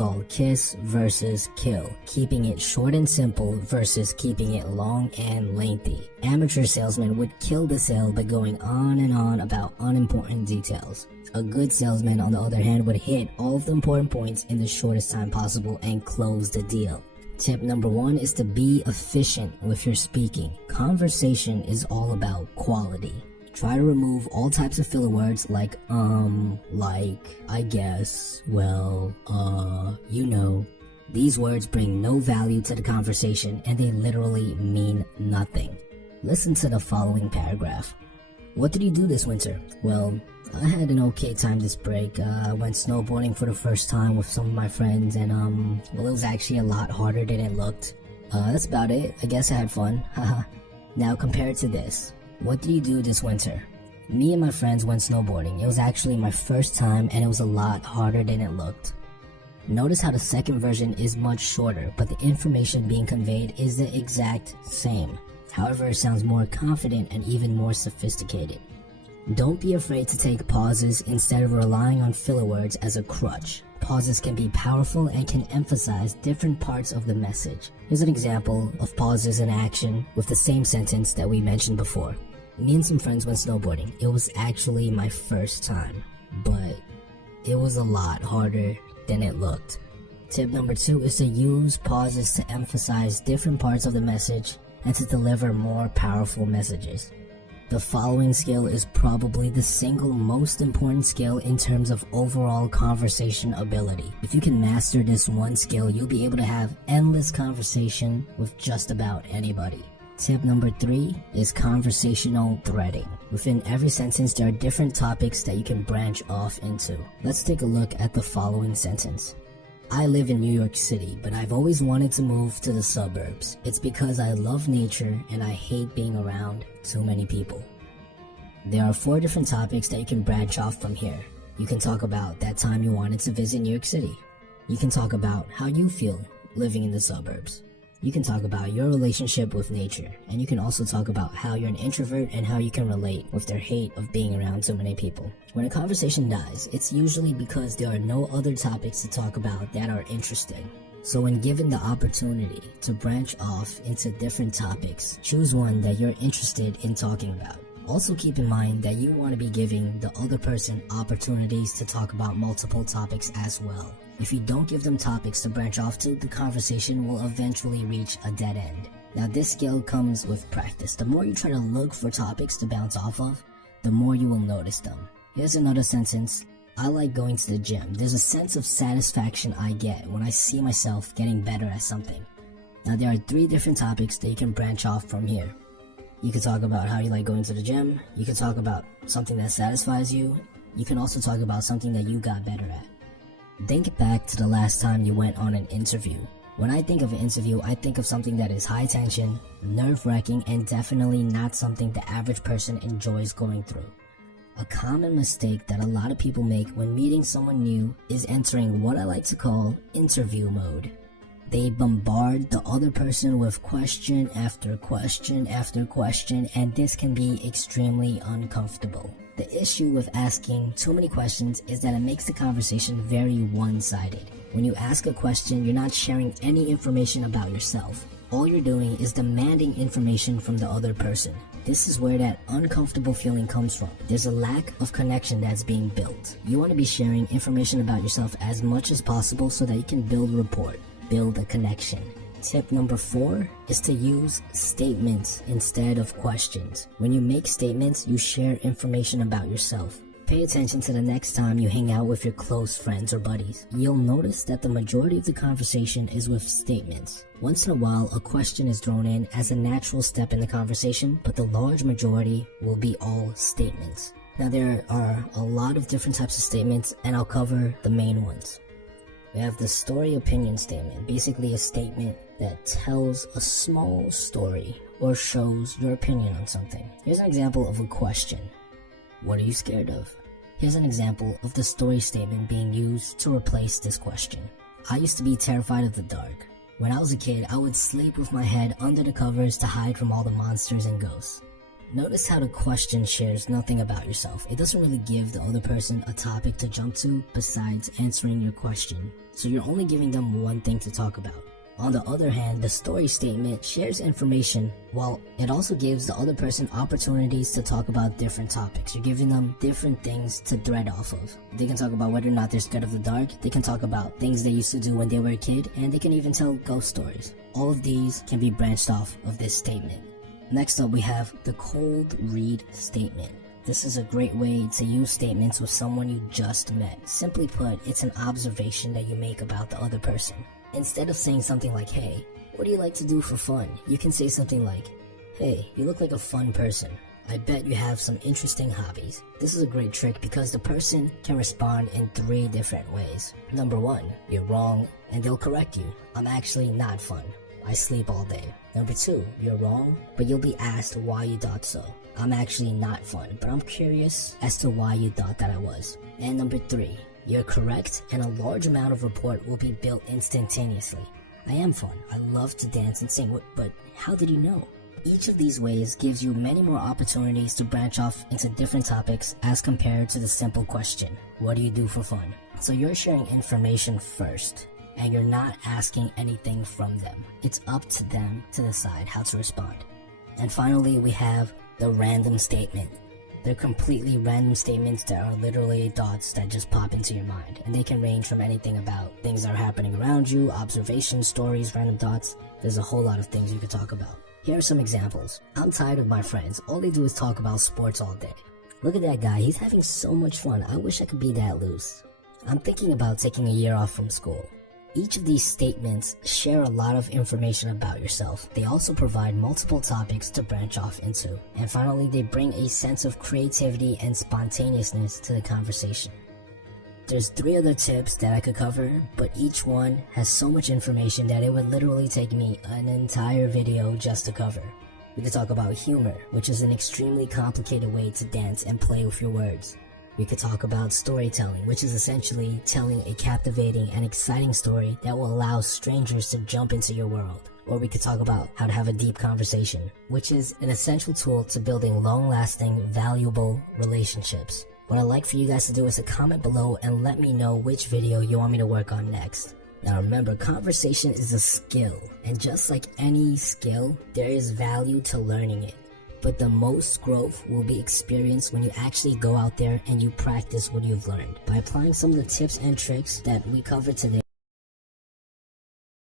called kiss versus kill, keeping it short and simple versus keeping it long and lengthy. Amateur salesmen would kill the sale by going on and on about unimportant details. A good salesman, on the other hand, would hit all of the important points in the shortest time possible and close the deal. Tip number 1 is to be efficient with your speaking. Conversation is all about quality. Try to remove all types of filler words like like, I guess, well, you know. These words bring no value to the conversation and they literally mean nothing. Listen to the following paragraph. What did you do this winter? Well, I had an okay time this break. I went snowboarding for the first time with some of my friends and well, it was actually a lot harder than it looked. That's about it. I guess I had fun. Haha. Now compare it to this. What did you do this winter? Me and my friends went snowboarding. It was actually my first time and it was a lot harder than it looked. Notice how the second version is much shorter, but the information being conveyed is the exact same. However, it sounds more confident and even more sophisticated. Don't be afraid to take pauses instead of relying on filler words as a crutch. Pauses can be powerful and can emphasize different parts of the message. Here's an example of pauses in action with the same sentence that we mentioned before. Me and some friends went snowboarding. It was actually my first time, but it was a lot harder than it looked. Tip number 2 is to use pauses to emphasize different parts of the message and to deliver more powerful messages. The following skill is probably the single most important skill in terms of overall conversation ability. If you can master this one skill, you'll be able to have endless conversation with just about anybody. Tip number 3 is conversational threading. Within every sentence, there are different topics that you can branch off into. Let's take a look at the following sentence. I live in New York City, but I've always wanted to move to the suburbs. It's because I love nature and I hate being around too many people. There are 4 different topics that you can branch off from here. You can talk about that time you wanted to visit New York City. You can talk about how you feel living in the suburbs. You can talk about your relationship with nature, and you can also talk about how you're an introvert and how you can relate with their hate of being around too many people. When a conversation dies, it's usually because there are no other topics to talk about that are interesting. So when given the opportunity to branch off into different topics, choose one that you're interested in talking about. Also keep in mind that you want to be giving the other person opportunities to talk about multiple topics as well. If you don't give them topics to branch off to, the conversation will eventually reach a dead end. Now this skill comes with practice. The more you try to look for topics to bounce off of, the more you will notice them. Here's another sentence. I like going to the gym. There's a sense of satisfaction I get when I see myself getting better at something. Now there are 3 different topics that you can branch off from here. You can talk about how you like going to the gym. You can talk about something that satisfies you. You can also talk about something that you got better at. Think back to the last time you went on an interview. When I think of an interview, I think of something that is high tension, nerve-wracking, and definitely not something the average person enjoys going through. A common mistake that a lot of people make when meeting someone new is entering what I like to call interview mode. They bombard the other person with question after question after question, and this can be extremely uncomfortable. The issue with asking too many questions is that it makes the conversation very one-sided. When you ask a question, you're not sharing any information about yourself. All you're doing is demanding information from the other person. This is where that uncomfortable feeling comes from. There's a lack of connection that's being built. You want to be sharing information about yourself as much as possible so that you can build rapport, build a connection. Tip number 4 is to use statements instead of questions. When you make statements, you share information about yourself. Pay attention to the next time you hang out with your close friends or buddies. You'll notice that the majority of the conversation is with statements. Once in a while, a question is thrown in as a natural step in the conversation, but the large majority will be all statements. Now there are a lot of different types of statements, and I'll cover the main ones. We have the story opinion statement, basically a statement that tells a small story or shows your opinion on something. Here's an example of a question. What are you scared of? Here's an example of the story statement being used to replace this question. I used to be terrified of the dark. When I was a kid, I would sleep with my head under the covers to hide from all the monsters and ghosts. Notice how the question shares nothing about yourself. It doesn't really give the other person a topic to jump to besides answering your question. So you're only giving them one thing to talk about. On the other hand, the story statement shares information while it also gives the other person opportunities to talk about different topics. You're giving them different things to thread off of. They can talk about whether or not they're scared of the dark. They can talk about things they used to do when they were a kid, and they can even tell ghost stories. All of these can be branched off of this statement. Next up, we have the cold read statement. This is a great way to use statements with someone you just met. Simply put, it's an observation that you make about the other person. Instead of saying something like, hey, what do you like to do for fun? You can say something like, hey, you look like a fun person. I bet you have some interesting hobbies. This is a great trick because the person can respond in 3 different ways. Number 1, you're wrong, and they'll correct you. I'm actually not fun. I sleep all day. Number 2, you're wrong, but you'll be asked why you thought so. I'm actually not fun, but I'm curious as to why you thought that I was. And number 3, you're correct, and a large amount of rapport will be built instantaneously. I am fun. I love to dance and sing, but how did you know? Each of these ways gives you many more opportunities to branch off into different topics as compared to the simple question, what do you do for fun? So you're sharing information first, and you're not asking anything from them. It's up to them to decide how to respond. And finally, we have the random statement. They're completely random statements that are literally thoughts that just pop into your mind. And they can range from anything about things that are happening around you, observations, stories, random thoughts. There's a whole lot of things you could talk about. Here are some examples. I'm tired of my friends. All they do is talk about sports all day. Look at that guy. He's having so much fun. I wish I could be that loose. I'm thinking about taking a year off from school. Each of these statements share a lot of information about yourself. They also provide multiple topics to branch off into. And finally, they bring a sense of creativity and spontaneousness to the conversation. There's 3 other tips that I could cover, but each one has so much information that it would literally take me an entire video just to cover. We could talk about humor, which is an extremely complicated way to dance and play with your words. We could talk about storytelling, which is essentially telling a captivating and exciting story that will allow strangers to jump into your world. Or we could talk about how to have a deep conversation, which is an essential tool to building long-lasting, valuable relationships. What I'd like for you guys to do is to comment below and let me know which video you want me to work on next. Now remember, conversation is a skill, and just like any skill, there is value to learning it. But the most growth will be experienced when you actually go out there and you practice what you've learned. By applying some of the tips and tricks that we covered today,